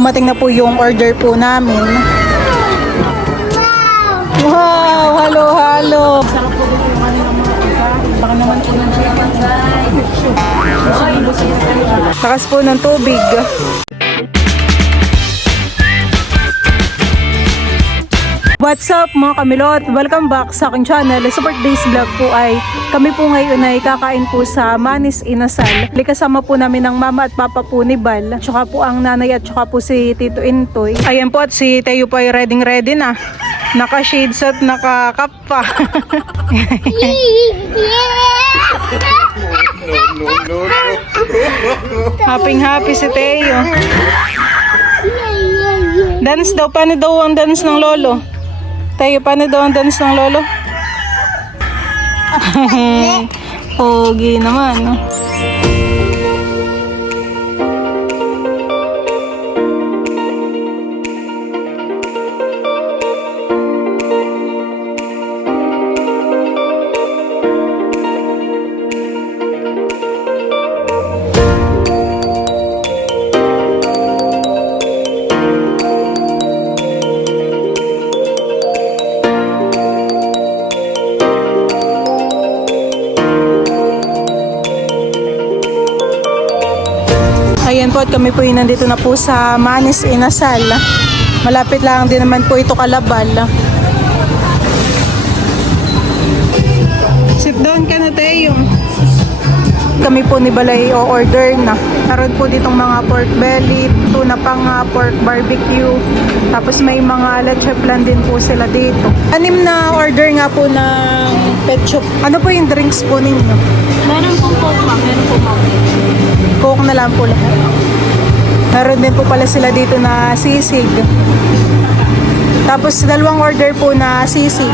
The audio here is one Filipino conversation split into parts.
Dumating na po yung order po namin. Wow! Halo-halo! Sarap po dito yung kanilang mga pagkain. Baka naman po ng chicken, guys. Lakas po ng tubig. What's up mga kamilot? Welcome back sa aking channel. Sa birthday's vlog po ay kami po ngayon ay kakain po sa Manis Inasal. Kasama po namin ng mama at papa po ni Bal. Tsaka po ang nanay at tsaka po si Tito Intoy. Ayan po at si Teo po ay ready na. Naka-shades at naka-cap pa. Happy si Teo. Dance daw. Paano daw ang dance ng lolo? Tayo, paano daw ang dance ng lolo? Pogi naman, no? Ayan po at kami po nandito na po sa Manis Inasal. Malapit lang din naman po ito Kalabal. Sit down ka na Teo. Kami po ni Balay o-order na. Meron po ditong mga pork belly, tuna pang pork barbecue. Tapos may mga leche plan din po sila dito. 6 na order nga po ng pet shop. Ano po yung drinks po ninyo? Meron pong Coke ma'am, meron pong Mountain. Coke na lang po lahat. Meron din po pala sila dito na sisig. Tapos 2 order po na sisig.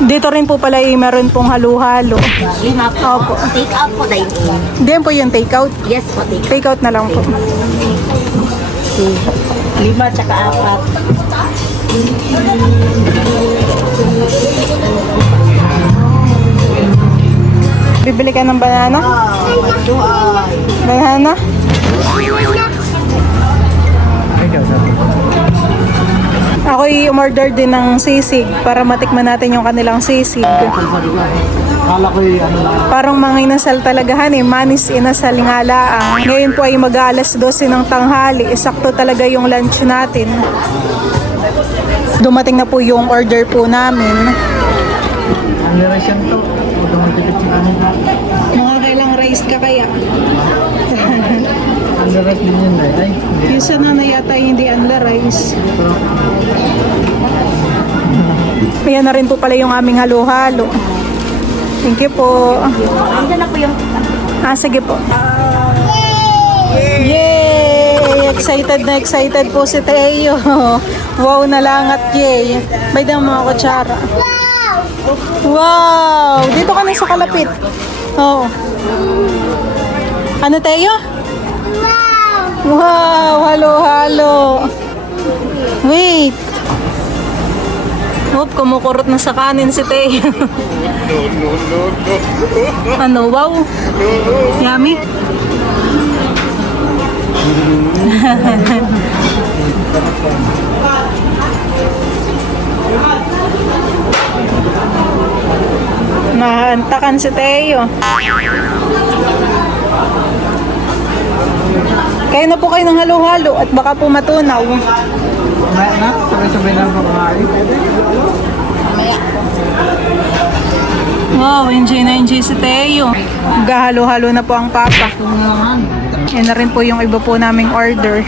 Dito rin po pala meron pong halo-halo. 5 po. Opo. Take out po dahil. Hindi po yung take out. Yes po, take out. Take out na lang po. 5 tsaka 4. Bibili ka ng banana? Banana? Ako'y umorder din ng sisig para matikman natin yung kanilang sisig. Parang mga inasal talagahan Manis Inasal nga laang. Ngayon po ay mag-alas 12 ng tanghali. Sakto talaga yung lunch natin. Dumating na po yung order po namin. Mga kailang rice ka kaya? Yung sana na yata hindi unla rice. Ayan na rin po pala yung aming halo-halo. Thank you po. Nandiyan na po yung... Sige po. Yay! Excited po si Teo. Wow na lang at yay. May dang mga kutsara. Wow! Dito ka na sa kalapit. Oo. Ano Teo? Wow! Halo-halo. Wait. Oop, kumukurot na sa kanin si Teo. Ano? Wow! Yummy? Nahantakan si Teo. Kayo na po kayo ng halo-halo at baka po matunaw. Sabay-sabay lang pakain. Wow, enjoy na enjoy si Teo. Gahalo-halo na po ang papa. Yan na rin po yung iba po naming order.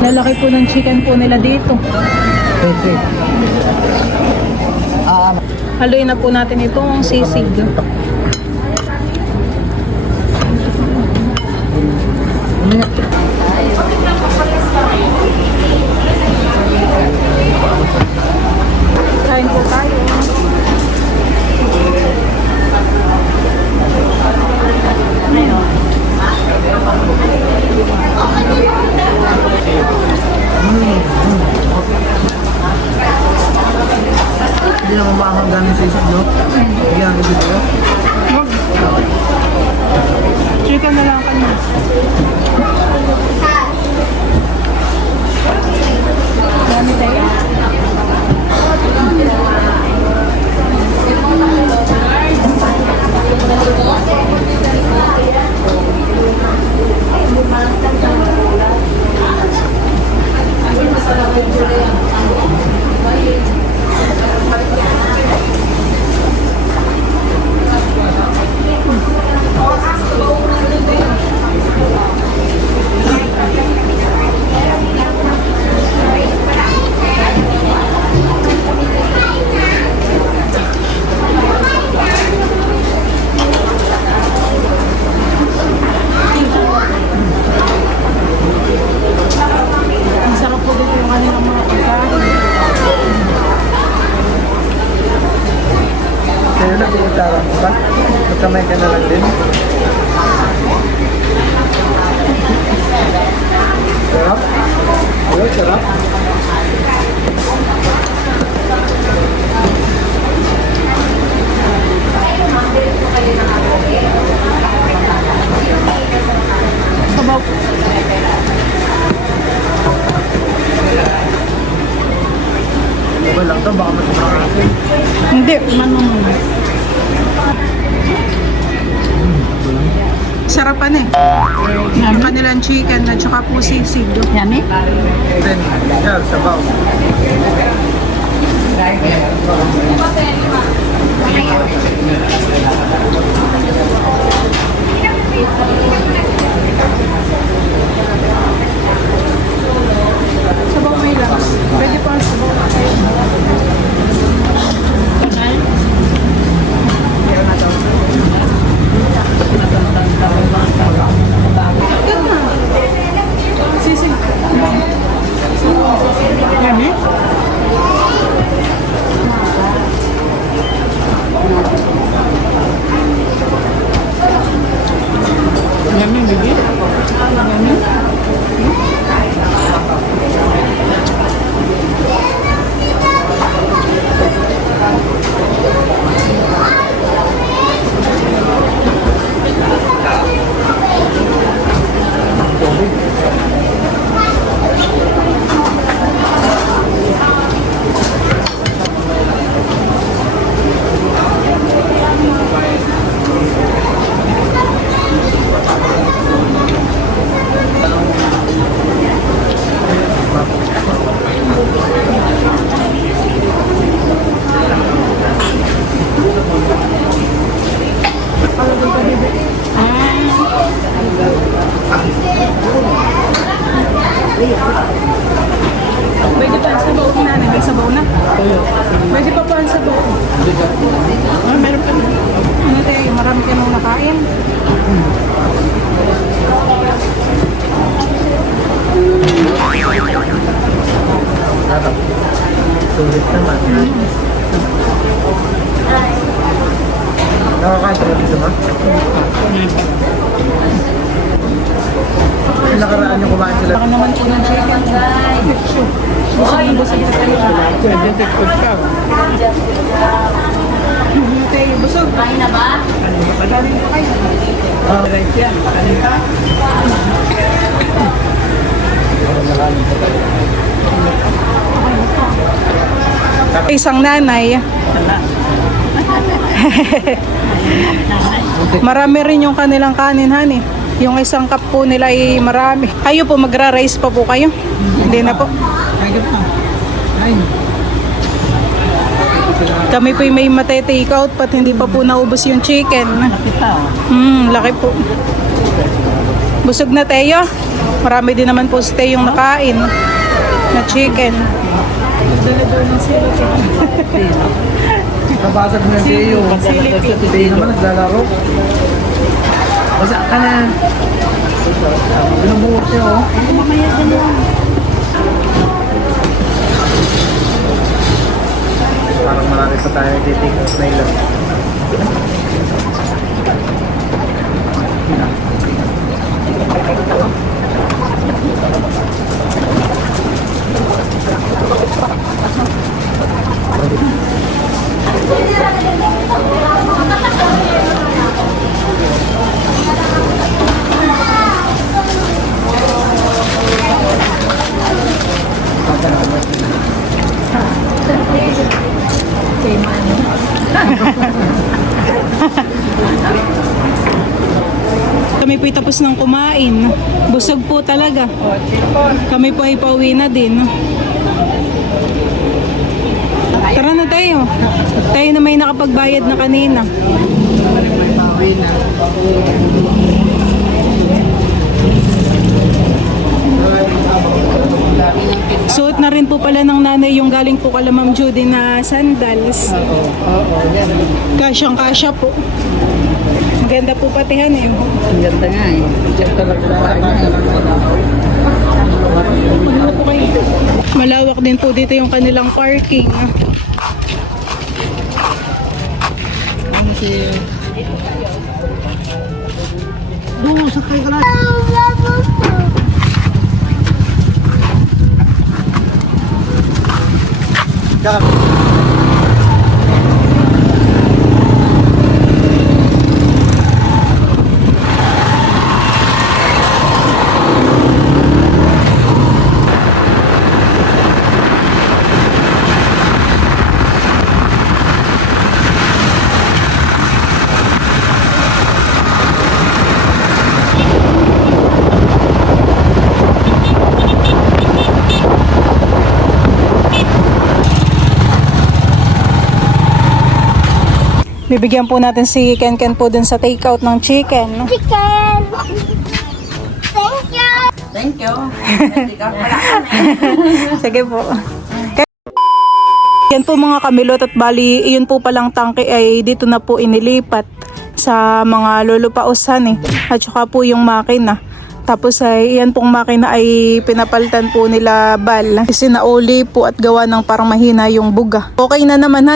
Lalaki po ng chicken po nila dito. Haluin na po natin itong sisig. Kain po tayo. Hindi naman makakagamin sa isip, no? Hindi ang ibig ko. Chicken na lang kanya. Hindi. Sarapan eh. Yung kanilang chicken at saka po sisig. Yummy? Then, yan, sabaw. Sabaw may lang. Pwede pa ang sabaw. Sisig. Yummy? Yummy, baby. Yummy. Pwede pa ang sabaw na. May sabaw na. Pwede pa ang sabaw. Meron pa. Ano tayo? Marami ka nung nakain. Sulit naman. Nakakain ka dito ba? Yung nakaraan yung kumain sila. Baka naman po ng chicken. Busog na tayo. Pwede, tikod ka. Ano tayo? Busog. Kain na ba? Galing pa kayo. Right yan. Kanita. Isang nanay. Marami rin yung kanilang kanin, honey. Yung isang cup po nila ay marami. Kayo po, magra-rice pa po kayo? Hindi na po. Ayun pa. Ayun. Kami po may matay-take out pat hindi pa po naubos yung chicken. Laki po. Busog na tayo. Marami din naman po si Teo yung nakain na chicken. Dala-dala ng silip. Nabasag mo yung Teo. Teo naman naglalaro. Basa ka na. Binubuhok siya, oh. Parang marami pa tayo titik na ilan. Kami po'y tapos ng kumain. Busog po talaga. Kami po ay pauwi na din. Tara na tayo. Tayo na may nakapagbayad na kanina. Suot na rin po pala ng nanay yung galing po kala Ma'am Judy na sandals. Kasyang-kasya po. Maganda po patihan eh. Ang ganda nga eh. Diyan talaga Malawak din po dito yung kanilang parking. Ano si... Doon, sakay ka na. Bibigyan po natin si Ken Ken po dun sa takeout ng chicken. Chicken! Thank you! Thank you. Sige po. Yan po mga kamilot at bali, iyon po palang tangke ay dito na po inilipat sa mga lulupausan at saka po yung makina. Tapos ay iyan pong makina ay pinapalitan po nila bal. Sinauli po at gawa ng parang mahina yung buga. Okay na naman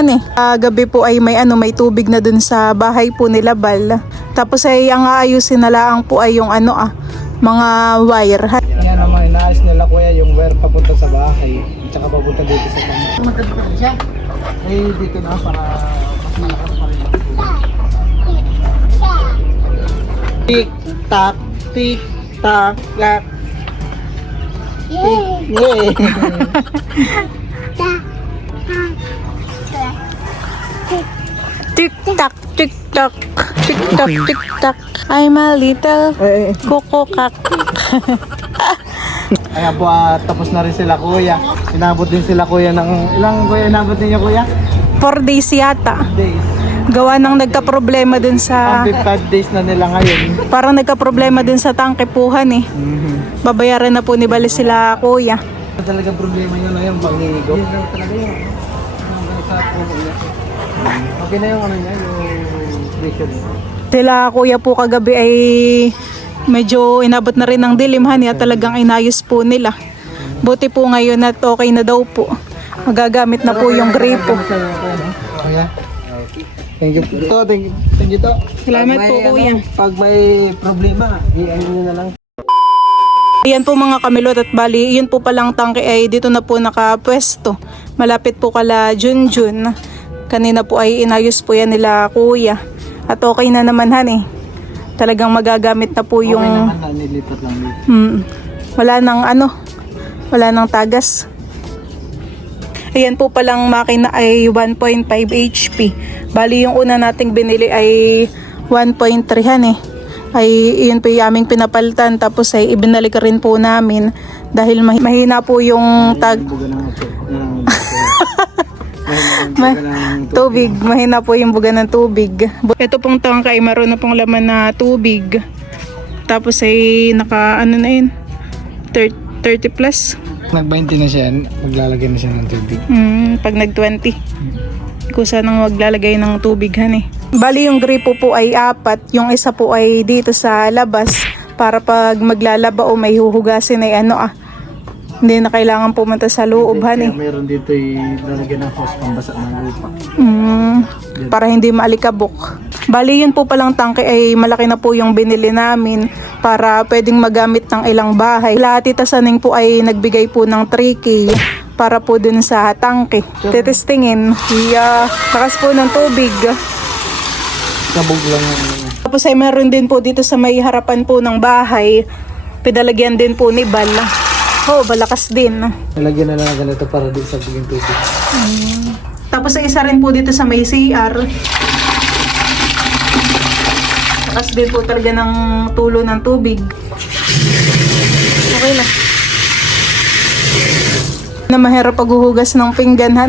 gabi po ay may tubig na dun sa bahay po nila bal. Tapos ay ang aayusin na lang po ay yung mga wire. Yan naman, inaayos nila kuya yung wire papunta sa bahay. At saka papunta dito sa kanya. Magkatukan siya. Eh, dito na para mas malakas pa rin. Tik tak, tik tak, tak. Yay! Tik tak, tik tak, tik tak, tik tak. I'm a little kukukak. Kaya po, tapos na rin sila kuya. Inabot din sila kuya ng ilang kuya inabot ninyo kuya? 4 days yata. Days. Gawa ng nagka-problema dun sa... Ang 5 days na nila ngayon. Parang nagka-problema dun sa tangkepuhan Babayaran na po ni Bali sila kuya. Talagang problema yun na yung panghihigo. Yun lang talaga yun. Sa puno niya. Okay na yung niya, yung pressure niya. Sila kuya po kagabi ay medyo inabot na rin ng dilim at talagang inayos po nila. Buti po ngayon at okay na daw po. Magagamit na po yung gripo. Kuya. Thank you po. Thank you to. Salamat po kuya. Pag may problema, i-ano nyo na lang. Ayan po mga kamilot at bali, yun po palang tangke ay dito na po nakapwesto. Malapit po kala Junjun. Kanina po ay inayos po yan nila kuya. At okay na naman Talagang magagamit na po yung... Okay naman na, nilipat lang dito. Wala nang tagas. Ayan po palang makina ay 1.5 HP. Bali yung una nating binili ay 1.3 Ay iyon po yung aming pinapalitan. Tapos ay ibinalik rin po namin. Dahil mahina po yung Buga ng tubig. Mahina po yung buga ng tubig. Ito pong tangka ay maroon na pong laman na tubig. Tapos ay naka 30 plus. Nag-20 na siya, maglalagay na siya ng tubig. Pag nag-20. Kusa nang maglalagay ng tubig Bali yung gripo po ay 4. Yung isa po ay dito sa labas. Para pag maglalaba o may huhugasin ay hindi na kailangan pumunta sa loob Kaya meron dito lalagyan ng hose pambasa ng lupa. Para hindi maalikabok. Bali yun po palang tangke ay malaki na po yung binili namin para pwedeng magamit ng ilang bahay. Lahat itasaning po ay nagbigay po ng 3K para po dun sa tangke. Tetestingin. Lakas po ng tubig. Sabog lang yung Tapos ay meron din po dito sa may harapan po ng bahay. Pinalagyan din po ni Bal. Balakas din. nilagyan na lang ganito para di sa biging tubig. Tapos ay isa rin po dito sa may CR. Lakas din po talaga ng tulo ng tubig. Okay na. Na mahirap paghuhugas ng pinggan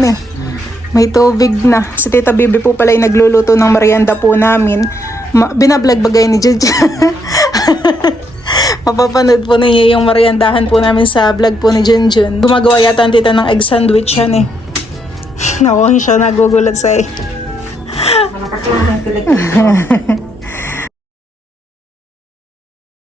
May tubig na. Si Tita Bibi po pala ay nagluluto ng merienda po namin. Binablog bagay ni Jeje. Mapapanood po ninyo yung meriendahan po namin sa vlog po ni Junjun. Gumagawa yata ang tita ng egg sandwich Naku, siya nagugulat sa